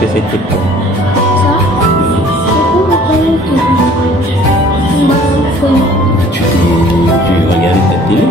fais ces trucs-là? Ça, Tu regardes ta télé?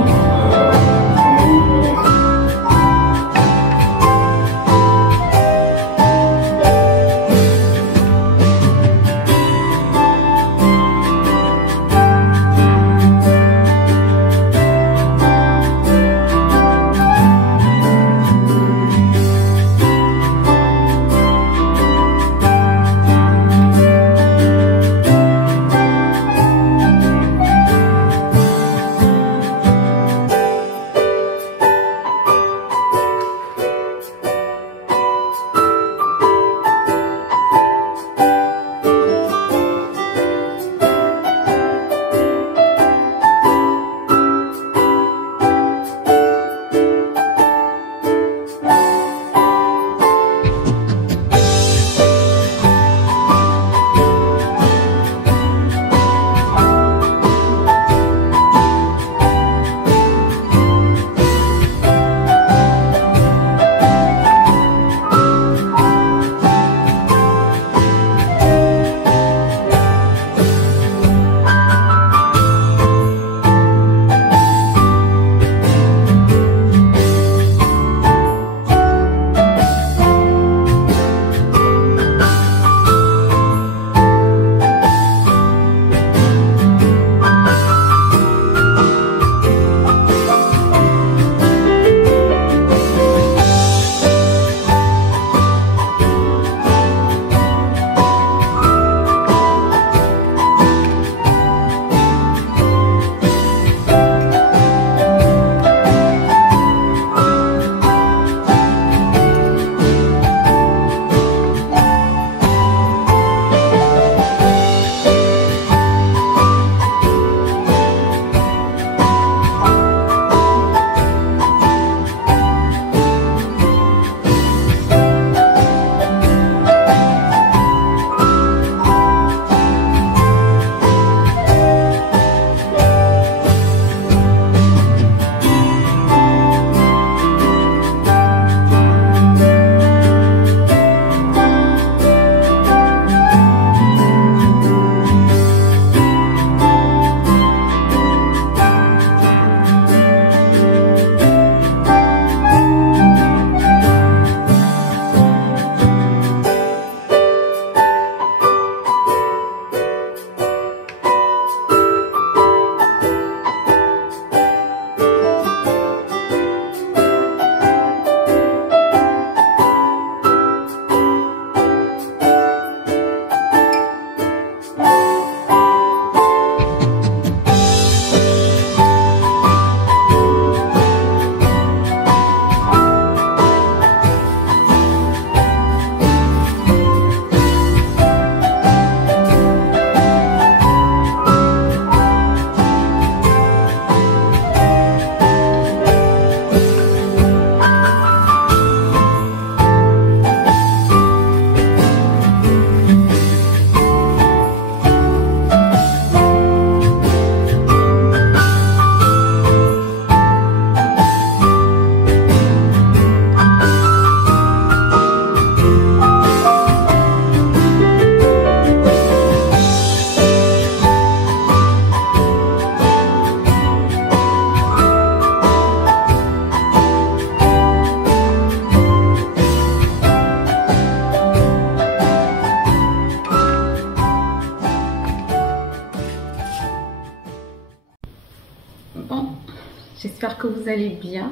J'espère que vous allez bien.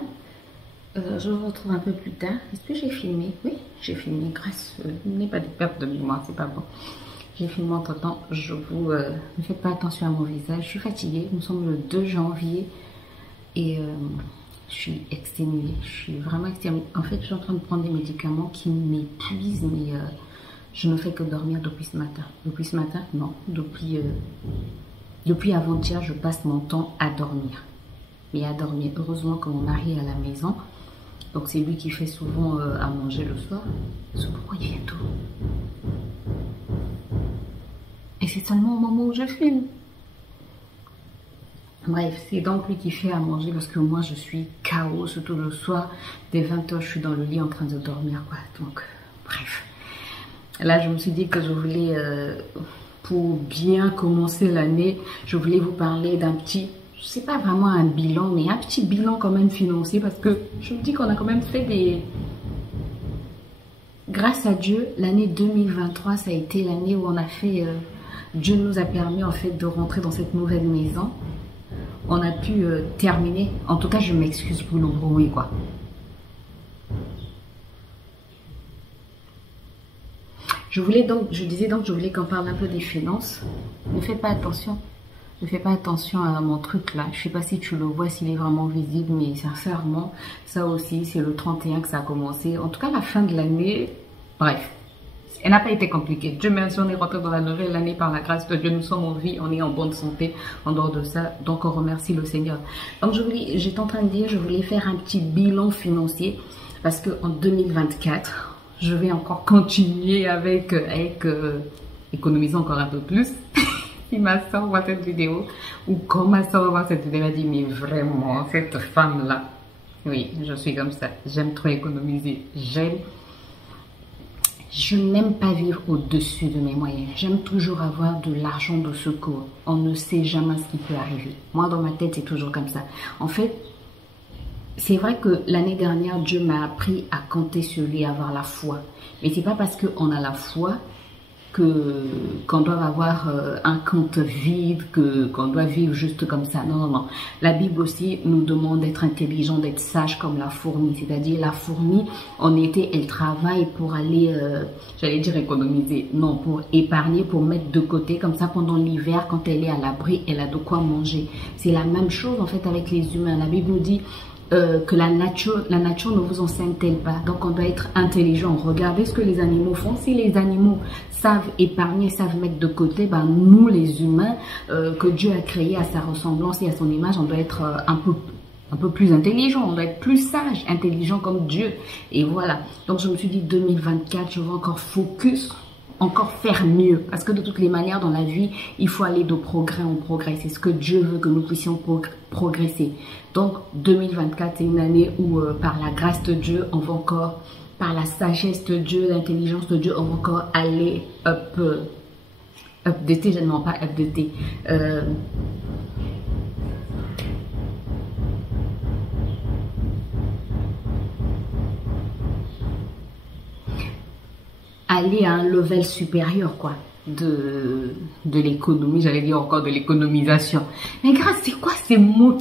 Je vous retrouve un peu plus tard. Est-ce que j'ai filmé? Oui, j'ai filmé. Grâce, n'est pas de perte de mémoire, c'est pas bon. J'ai filmé entre temps. Je vous ne faites pas attention à mon visage. Je suis fatiguée. Nous sommes le 2 janvier et je suis exténuée. Je suis vraiment exténuée. En fait, je suis en train de prendre des médicaments qui m'épuisent, mais je ne fais que dormir depuis ce matin. Depuis ce matin, non. Depuis avant-hier, je passe mon temps à dormir. Mais à dormir. Heureusement que mon mari est à la maison. Donc c'est lui qui fait souvent à manger le soir. C'est pourquoi il vient tôt. Et c'est seulement au moment où je filme. Bref, c'est donc lui qui fait à manger parce que moi je suis KO, surtout le soir. Dès 20 h, je suis dans le lit en train de dormir, quoi. Donc, bref. Là, je me suis dit que je voulais, pour bien commencer l'année, je voulais vous parler d'un petit, c'est pas vraiment un bilan, mais un petit bilan quand même financier, parce que je me dis qu'on a quand même fait des... Grâce à Dieu, l'année 2023, ça a été l'année où on a fait... Dieu nous a permis en fait de rentrer dans cette nouvelle maison. On a pu terminer. En tout cas, je m'excuse pour le bruit, quoi. Je disais donc, je voulais qu'on parle un peu des finances. Ne faites pas attention. Ne fais pas attention à mon truc là. Je sais pas si tu le vois, s'il est vraiment visible, mais sincèrement, ça aussi, c'est le 31 que ça a commencé. En tout cas, la fin de l'année, bref, elle n'a pas été compliquée. Dieu merci, on est rentré dans la nouvelle année par la grâce de Dieu. Nous sommes en vie, on est en bonne santé en dehors de ça. Donc, on remercie le Seigneur. Donc, j'étais en train de dire, je voulais faire un petit bilan financier parce qu'en 2024, je vais encore continuer avec économiser encore un peu plus. Si ma soeur voit cette vidéo, ou quand ma soeur voit cette vidéo, elle dit, mais vraiment, cette femme-là, oui, je suis comme ça, j'aime trop économiser, je n'aime pas vivre au-dessus de mes moyens, j'aime toujours avoir de l'argent de secours, on ne sait jamais ce qui peut arriver, moi dans ma tête c'est toujours comme ça, en fait, c'est vrai que l'année dernière, Dieu m'a appris à compter sur lui, à avoir la foi, mais c'est pas parce qu'on a la foi qu'on doit avoir un compte vide, qu'on doit vivre juste comme ça. Non, non, non. La Bible aussi nous demande d'être intelligent, d'être sage comme la fourmi. C'est-à-dire la fourmi, en été, elle travaille pour aller, j'allais dire économiser, non, pour épargner, pour mettre de côté. Comme ça, pendant l'hiver, quand elle est à l'abri, elle a de quoi manger. C'est la même chose en fait avec les humains. La Bible nous dit que la nature ne vous enseigne-t-elle pas? Donc on doit être intelligent. Regardez ce que les animaux font. Si les animaux savent épargner, savent mettre de côté, ben nous les humains que Dieu a créés à sa ressemblance et à son image, on doit être un peu plus intelligent, on doit être plus sage, intelligent comme Dieu. Et voilà. Donc je me suis dit 2024, je veux encore focus, encore faire mieux. Parce que de toutes les manières, dans la vie, il faut aller de progrès en progrès. C'est ce que Dieu veut, que nous puissions progresser. Donc 2024, c'est une année où par la grâce de Dieu, on va encore, par la sagesse de Dieu, l'intelligence de Dieu, on va encore aller updater, je ne mens pas updater. Aller à un level supérieur, quoi, de l'économie, j'allais dire encore de l'économisation. Mais grâce, c'est quoi ces mots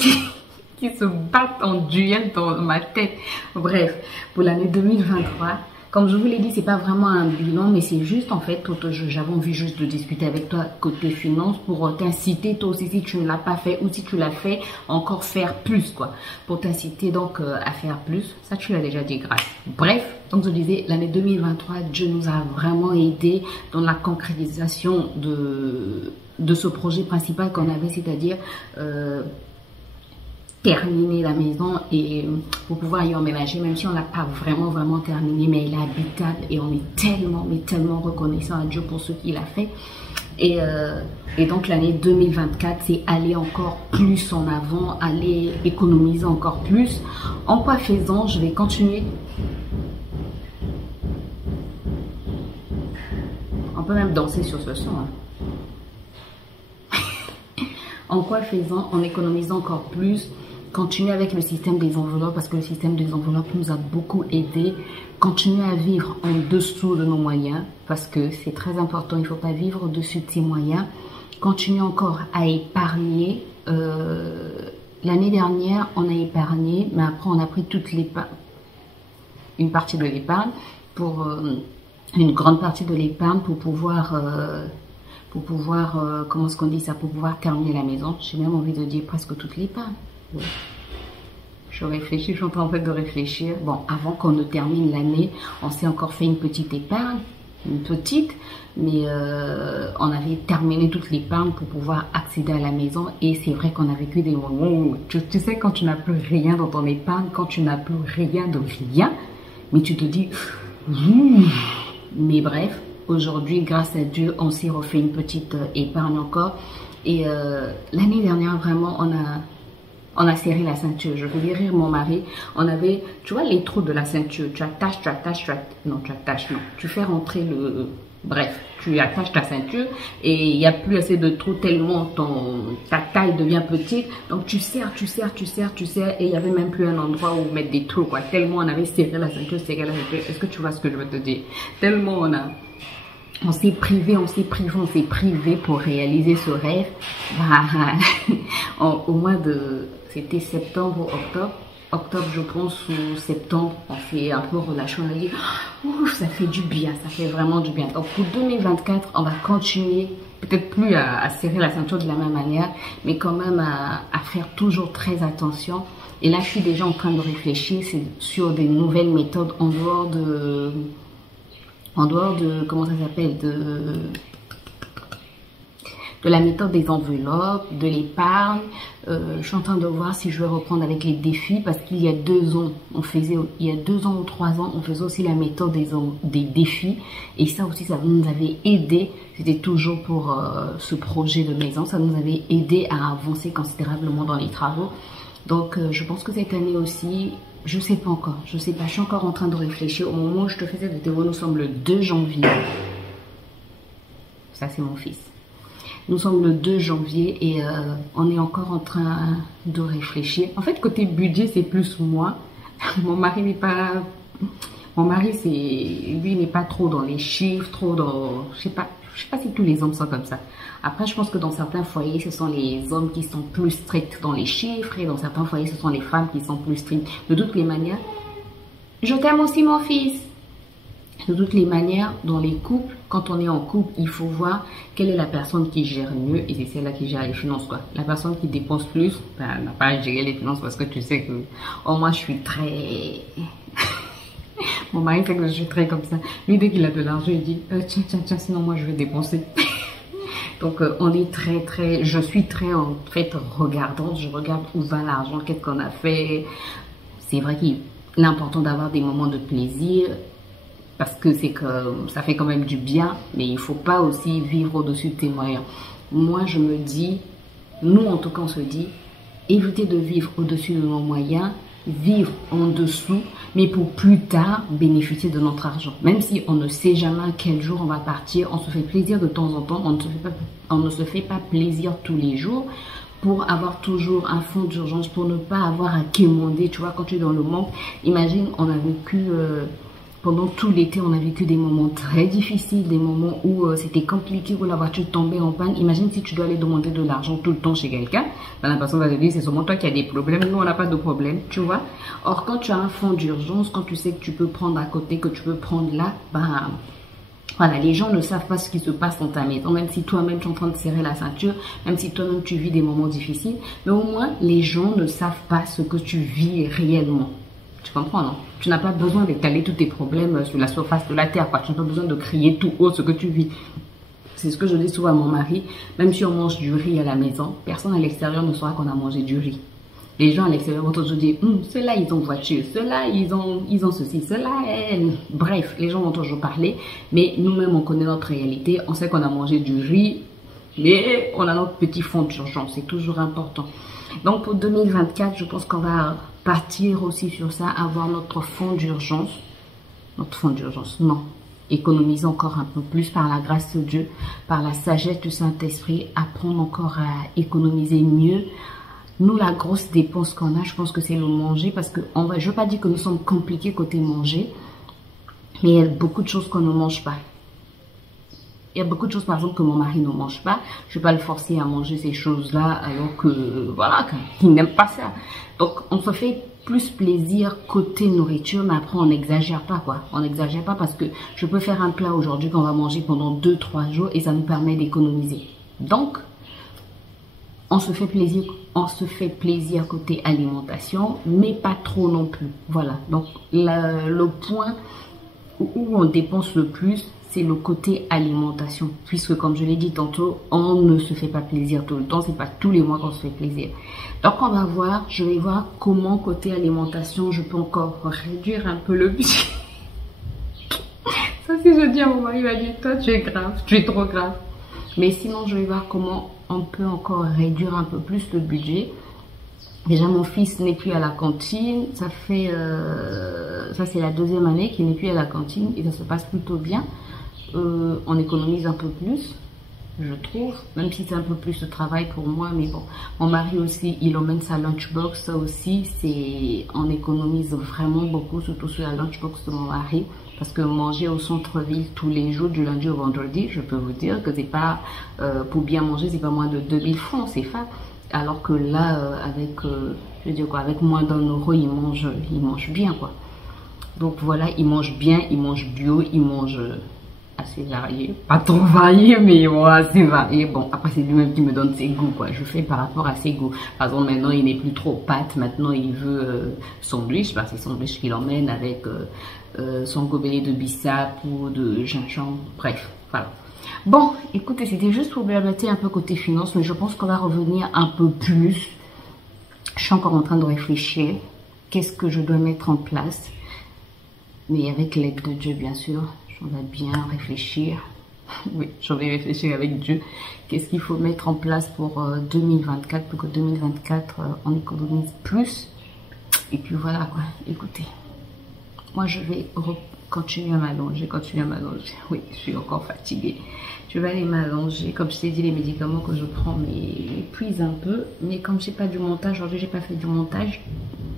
qui se battent en duel dans ma tête? Bref, pour l'année 2023, comme je vous l'ai dit, c'est pas vraiment un bilan, mais c'est juste en fait, j'avais envie juste de discuter avec toi côté finance pour t'inciter, toi aussi, si tu ne l'as pas fait ou si tu l'as fait, encore faire plus, quoi. Pour t'inciter donc à faire plus. Ça, tu l'as déjà dit, grâce. Bref, donc je disais, l'année 2023, Dieu nous a vraiment aidés dans la concrétisation de ce projet principal qu'on avait, c'est-à-dire terminer la maison et pour pouvoir y emménager, même si on l'a pas vraiment terminé, mais elle est habitable et on est tellement reconnaissant à Dieu pour ce qu'il a fait. Et donc l'année 2024, c'est aller encore plus en avant, aller économiser encore plus. En quoi faisant, je vais continuer. On peut même danser sur ce son. Hein. En quoi faisant, en économisant encore plus. Continuer avec le système des enveloppes parce que le système des enveloppes nous a beaucoup aidé. Continuer à vivre en dessous de nos moyens parce que c'est très important. Il ne faut pas vivre au-dessus de ses moyens. Continuer encore à épargner. L'année dernière, on a épargné, mais après on a pris une partie de l'épargne pour une grande partie de l'épargne pour pouvoir comment est-ce qu'on dit ça, pour pouvoir terminer la maison. J'ai même envie de dire presque toute l'épargne. Ouais. Je réfléchis, je suis en train en fait de réfléchir. Bon, avant qu'on ne termine l'année, on s'est encore fait une petite épargne, mais on avait terminé toute l'épargne pour pouvoir accéder à la maison. Et c'est vrai qu'on a vécu des moments où, tu sais, quand tu n'as plus rien dans ton épargne, quand tu n'as plus rien de rien, mais tu te dis, mais bref, aujourd'hui, grâce à Dieu, on s'est refait une petite épargne encore. Et l'année dernière, vraiment, On a serré la ceinture. Je faisais rire mon mari. On avait, tu vois, les trous de la ceinture. Tu attaches, non, tu fais rentrer le... Bref, tu attaches ta ceinture et il n'y a plus assez de trous tellement ta taille devient petite. Donc tu serres et il n'y avait même plus un endroit où mettre des trous, quoi. Tellement on avait serré la ceinture. Est-ce que tu vois ce que je veux te dire? Tellement on s'est privé pour réaliser ce rêve. Au mois de, c'était septembre ou octobre, je pense, ou septembre, on s'est un peu relâché, on a dit, ouf, ça fait du bien, ça fait vraiment du bien. Donc pour 2024, on va continuer, peut-être plus à serrer la ceinture de la même manière, mais quand même à faire toujours très attention. Et là, je suis déjà en train de réfléchir sur des nouvelles méthodes en dehors de comment ça s'appelle, de la méthode des enveloppes, de l'épargne. Je suis en train de voir si je vais reprendre avec les défis, parce qu'il y a 2 ans, il y a 2 ans ou 3 ans, on faisait aussi la méthode des défis. Et ça aussi, ça nous avait aidé. C'était toujours pour ce projet de maison. Ça nous avait aidé à avancer considérablement dans les travaux. Donc, je pense que cette année aussi, je sais pas encore. Je sais pas. Je suis encore en train de réfléchir. Au moment où je te fais cette vidéo, nous sommes le 2 janvier. Ça, c'est mon fils. Nous sommes le 2 janvier et on est encore en train de réfléchir. En fait, côté budget, c'est plus moi. Mon mari n'est pas... Mon mari, lui, n'est pas trop dans les chiffres, trop dans... Je sais pas si tous les hommes sont comme ça. Après, je pense que dans certains foyers, ce sont les hommes qui sont plus stricts dans les chiffres et dans certains foyers, ce sont les femmes qui sont plus strictes. De toutes les manières, je t'aime aussi, mon fils. De toutes les manières, dans les couples, quand on est en couple, il faut voir quelle est la personne qui gère mieux et c'est celle-là qui gère les finances, quoi. La personne qui dépense plus, ben, n'a pas à gérer les finances parce que tu sais que, oh, moi, je suis très... Mon mari sait que je suis très comme ça. Lui, dès qu'il a de l'argent, il dit, tiens, sinon moi, je vais dépenser. Donc, on est je suis très, en fait, regardante. Je regarde où va l'argent, qu'est-ce qu'on a fait. C'est vrai qu'il est important d'avoir des moments de plaisir. Parce que ça fait quand même du bien, mais il ne faut pas aussi vivre au-dessus de tes moyens. Moi, je me dis, nous en tout cas, on se dit, éviter de vivre au-dessus de nos moyens, vivre en dessous, mais pour plus tard, bénéficier de notre argent. Même si on ne sait jamais quel jour on va partir, on se fait plaisir de temps en temps, on ne se fait pas plaisir tous les jours, pour avoir toujours un fonds d'urgence, pour ne pas avoir à quémander, tu vois, quand tu es dans le manque. Imagine, on a vécu... Pendant tout l'été, on a vécu des moments très difficiles, des moments où c'était compliqué, où la voiture tombait en panne. Imagine si tu dois aller demander de l'argent tout le temps chez quelqu'un. Ben, la personne va te dire, c'est seulement toi qui as des problèmes. Nous, on n'a pas de problème, tu vois. Or, quand tu as un fonds d'urgence, quand tu sais que tu peux prendre à côté, que tu peux prendre là, ben, voilà, les gens ne savent pas ce qui se passe dans ta maison. Même si toi-même, tu es en train de serrer la ceinture, même si toi-même, tu vis des moments difficiles. Mais au moins, les gens ne savent pas ce que tu vis réellement. Tu comprends, non? Tu n'as pas besoin d'étaler tous tes problèmes sur la surface de la terre, quoi. Tu n'as pas besoin de crier tout haut ce que tu vis. C'est ce que je dis souvent à mon mari. Même si on mange du riz à la maison, personne à l'extérieur ne saura qu'on a mangé du riz. Les gens à l'extérieur vont toujours dire, ceux-là, ils ont voiture, ceux-là, ils ont ceci, ceux-là, bref, les gens vont toujours parler. Mais nous-mêmes, on connaît notre réalité. On sait qu'on a mangé du riz, mais on a notre petit fond d'urgence. C'est toujours important. Donc, pour 2024, je pense qu'on va partir aussi sur ça, avoir notre fonds d'urgence. Notre fonds d'urgence, non. Économiser encore un peu plus par la grâce de Dieu, par la sagesse du Saint-Esprit, apprendre encore à économiser mieux. Nous, la grosse dépense qu'on a, je pense que c'est le manger, parce que en vrai, je ne veux pas dire que nous sommes compliqués côté manger, mais il y a beaucoup de choses qu'on ne mange pas. Il y a beaucoup de choses, par exemple, que mon mari ne mange pas. Je ne vais pas le forcer à manger ces choses-là, alors que, voilà, qu'il n'aime pas ça. Donc, on se fait plus plaisir côté nourriture, mais après, on n'exagère pas, quoi. On n'exagère pas parce que je peux faire un plat aujourd'hui qu'on va manger pendant 2-3 jours et ça nous permet d'économiser. Donc, on se fait plaisir côté alimentation, mais pas trop non plus. Voilà. Donc, le point où on dépense le plus, c'est le côté alimentation. Puisque, comme je l'ai dit tantôt, on ne se fait pas plaisir tout le temps. C'est pas tous les mois qu'on se fait plaisir. Donc, je vais voir comment, côté alimentation, je peux encore réduire un peu le budget. Ça, si je dis à mon mari, il va dire, toi, tu es grave, tu es trop grave. Mais sinon, je vais voir comment on peut encore réduire un peu plus le budget. Déjà, mon fils n'est plus à la cantine. Ça fait, ça c'est la deuxième année qu'il n'est plus à la cantine et ça se passe plutôt bien. On économise un peu plus, je trouve, même si c'est un peu plus de travail pour moi. Mais bon, mon mari aussi, il emmène sa lunchbox. Ça aussi, on économise vraiment beaucoup, surtout sur la lunchbox de mon mari. Parce que manger au centre-ville tous les jours, du lundi au vendredi, je peux vous dire que c'est pas, pour bien manger, c'est pas moins de 2000 francs, c'est ça. Alors que là, avec, je veux dire quoi, avec moins d'1 euro, il mange bien, quoi. Donc voilà, il mange bien, il mange bio, il mange assez varié. Pas trop varié, mais bon, assez varié. Bon, après, c'est lui-même qui me donne ses goûts, quoi. Je fais par rapport à ses goûts. Par exemple, maintenant, il n'est plus trop pâte. Maintenant, il veut sandwich. Bah, c'est sandwich qu'il emmène avec son gobelet de bissap ou de gingembre. Bref, voilà. Bon, écoutez, c'était juste pour blablater un peu côté finance, mais je pense qu'on va revenir un peu plus. Je suis encore en train de réfléchir. Qu'est-ce que je dois mettre en place? Mais avec l'aide de Dieu, bien sûr. On va bien réfléchir. Oui, j'en vais réfléchir avec Dieu. Qu'est-ce qu'il faut mettre en place pour 2024, pour que 2024, on économise plus. Et puis voilà, quoi. Écoutez, moi, je vais continuer à m'allonger, Oui, je suis encore fatiguée. Je vais aller m'allonger. Comme je t'ai dit, les médicaments que je prends m'épuisent un peu. Mais comme j'ai pas du montage, aujourd'hui, j'ai pas fait du montage.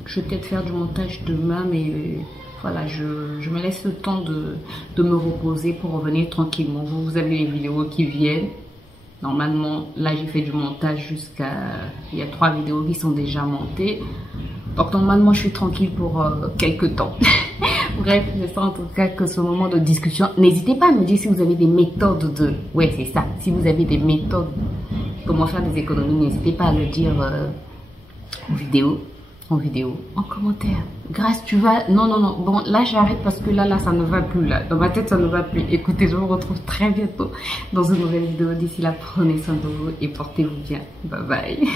Je vais peut-être faire du montage demain, mais voilà, je me laisse le temps de me reposer pour revenir tranquillement. Vous avez les vidéos qui viennent. Normalement, là, j'ai fait du montage jusqu'à... Il y a 3 vidéos qui sont déjà montées. Donc, normalement, je suis tranquille pour quelques temps. Bref, j'espère en tout cas que ce moment de discussion... N'hésitez pas à me dire si vous avez des méthodes de... Ouais, c'est ça. Si vous avez des méthodes, comment faire des économies, n'hésitez pas à le dire en vidéo, en commentaire. Grâce, tu vas... Non. Bon, là, j'arrête parce que là, ça ne va plus. Là, dans ma tête, ça ne va plus. Écoutez, je vous retrouve très bientôt dans une nouvelle vidéo. D'ici là, prenez soin de vous et portez-vous bien. Bye bye.